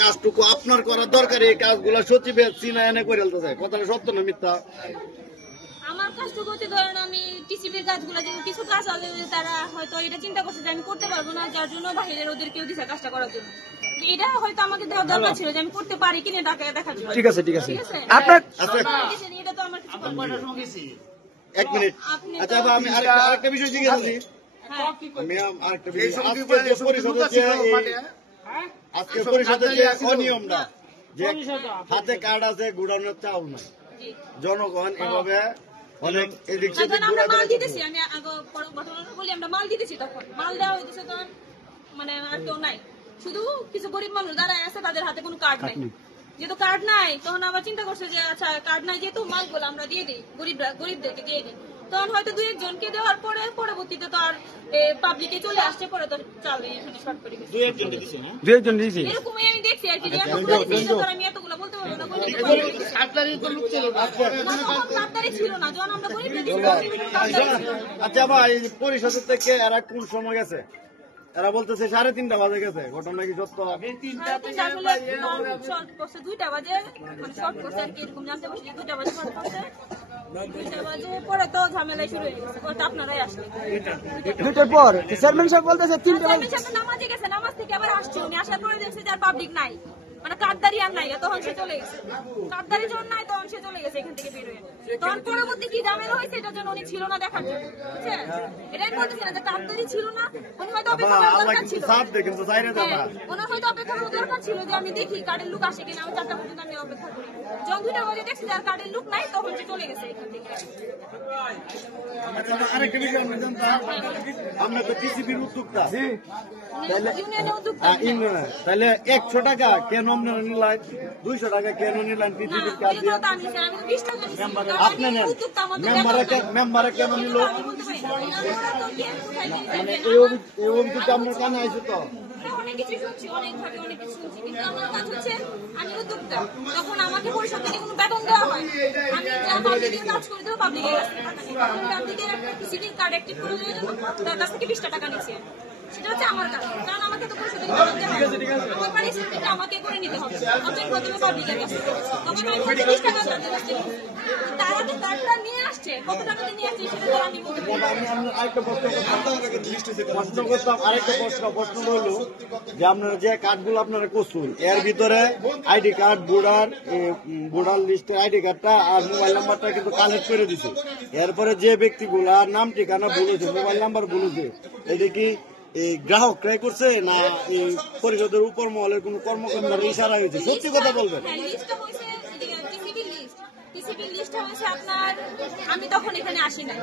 কাজটুকু আপনার করার দরকার, এই কাজগুলো সচিবের চিনা এনে করে ফেলতে চায়, কথাটা সত্য না মিথ্যা? আমার কাজটুকু হচ্ছে ধরেন আমি টিসিপির কাজগুলো যে কিছু কাজ আছে তারা হয়তো এটা চিন্তা করছে যে আমি করতে পারবো না, যার জন্য বাহিরের ওদের কেউ দিছে কাজটা করার জন্য। এটা হয়তো আমাকে দেওয়া দরকার ছিল যে আমি করতে পারি কিনা টাকা দেখার জন্য। ঠিক আছে ঠিক আছে ঠিক আছে আপনার এটা তো আমার কিছু করার নেই। এক মিনিট, আচ্ছা আমি আরেকটা বিষয় জিজ্ঞেস করি। আমি আরেকটা বিষয়, আজকে পরিষদের যে অনিয়মটা, যে হাতে কার্ড আছে গুড়ানোর চাউল নাই, জনগণ এভাবে অনেক এদিক সেদিক আমরা মাল দিতেছি, আমি ঘটনাটা বলি, আমরা মাল দিতেছি, তখন মাল দেওয়া হইতেছে, তখন মানে আর কেউ নাই, শুধু কিছু গরিব মানুষ যারা আছে তাদের হাতে কোনো কার্ড নাই। যেহেতু কার্ড নাই তখন আবার চিন্তা করছে যে আচ্ছা কার্ড নাই যেহেতু মালগুলো আমরা দিয়ে দিই, গরিবদেরকে দিয়ে দিই। তখন হয়তো দুই একজনকে দেওয়ার পরে পরবর্তীতে তো আর পাবলিকে চলে আসছে, পরে তো চাল এখানে শর্ট করে গেছে। দুই একজন দিয়েছি এরকমই আমি দেখছি আর কি, যে আমি এতগুলো বলতে পারবো না। কার্ডটারই ছিল না যখন আমরা আচ্ছা ভাই, পরিষদের থেকে এরা কোন সময় গেছে? এরা বলতেছে 3:30 বাজে গেছে, ঘটনা কি সত্য? 2টা বাজে মানে শর্ট করছে আর কি, এরকম জানতে পারছি 2টা বাজে শর্ট করছে। 2টা বাজে পরে তো ঝামেলা শুরু হয়ে গেছে, হয়তো আপনারাই আসলে 2টার পর চেয়ারম্যান সাহেব বলতেছে 3টা বাজে নামাজে গেছে, নামাজ থেকে আবার আসছে, উনি আসার পরে দেখছে যে আর পাবলিক নাই, মানে কার্ডদারি আর নাই, তখন সে চলে গেছে। কার্ডদারি যখন নাই তখন সে চলে গেছে এখান থেকে বের হয়ে। তখন পরবর্তী কি ঝামেলা হয়েছে এটার জন্য উনি ছিল না দেখার জন্য, বুঝছেন? এটাই বলতেছে না যে কার্ডদারি ছিল না, উনি হয়তো অপেক্ষা করার দরকার ছিল, উনি হয়তো অপেক্ষা করার দরকার ছিল যে আমি দেখি কার্ডের লোক আসে কিনা, আমি 4টা পর্যন্ত আমি অপেক্ষা করি। যখন 2টা বাজে দেখছি যার কার্ডের লোক নাই তখন সে চলে গেছে এখান থেকে। আরেকটা বিষয় আমরা জানতাম, আমরা তো টিসিবির উদ্যোক্তা, ইউনিয়নের উদ্যোক্তা, তাহলে 100 টাকা কেন আপনারা নিলেন, 200 টাকা কেন নিলেন টিসিবির কাজ দিয়ে? আপনি নেন, মেম্বারে কেন নিল? মানে এই অভিযোগটা আপনার কানে আসে তো? অনেক কিছু শুনছি, অনেকভাবে অনেক কিছু শুনছি, কিন্তু আমার কাজ হচ্ছে আমি উদ্যোক্তা, তখন আমাকে পরিষদ থেকে কোনো বেতন দেওয়া হয়, আমি পাবলিকে কাজ করে দেবো, পাবলিকের কাছ থেকে টাকা নিই। পাবলিকে একটা টিসিবি কার্ড অ্যাক্টিভ করে দেওয়ার জন্য তার কাছ থেকে 20টা টাকা নিচ্ছে, সেটা হচ্ছে আমার কাজ, কারণ আমাকে তো পরিষদ থেকে বেতন দেওয়া হবে, আমার পারিশ্রমিকটা আমাকে করে নিতে হবে, অপেক্ষা করতে হবে পাবলিকের কাছে। তখন আমি 20 টাকা জানতে পারছি, তারা তো কার্ডটা নিয়ে আসছে, কত টাকা নিয়ে আসছে সেটা তো আমি বলতে পারি। আমি আরেকটা প্রশ্ন করতাম, প্রশ্ন হলো যে আপনারা যে কার্ডগুলো আপনারা করছেন এর ভিতরে আইডি কার্ড, ভোটার লিস্টের আইডি কার্ডটা আর মোবাইল নাম্বারটা কিন্তু কালেক্ট করে দিছে। এরপরে যে ব্যক্তিগুলা নাম ঠিকানা বলেছে, মোবাইল নাম্বার বলেছে, এটা কি এই গ্রাহকরাই করছে না এই পরিষদের উপর মহলের কোন কর্মকর্তার ইশারা হয়েছে? সত্যি কথা বলবেন। আপনার আমি তখন এখানে আসি নাই,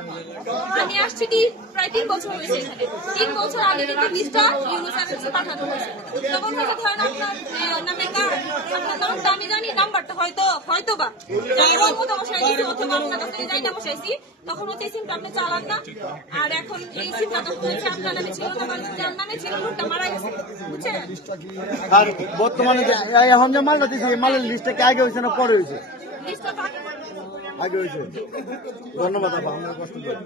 আমি আসছি প্রায় 3 বছর হয়েছে এখানে। 3 বছর আগে কিন্তু লিস্টটা ইউনিসেফের কাছে পাঠানো হয়েছে, তখন হয়তো ধরেন আপনার নামে কার্ড, আপনার নামটা আমি জানি, নাম্বারটা হয়তো বা যাই মতো বসাইছি অথবা আপনার কাছে যাই না বসাইছি, তখন হচ্ছে এই সিমটা আপনি চালান না, আর এখন এই সিমটা তখন হচ্ছে আপনার নামে ছিল না, যার নামে ছিল লোকটা মারা গেছে, বুঝছেন? আর বর্তমানে এখন যে মালটা দিয়েছে মালের লিস্টটা কি আগে হয়েছে না পরে হয়েছে? লিস্টটা আগে হয়েছে। ধন্যবাদ আপা, আমরা কষ্ট করি।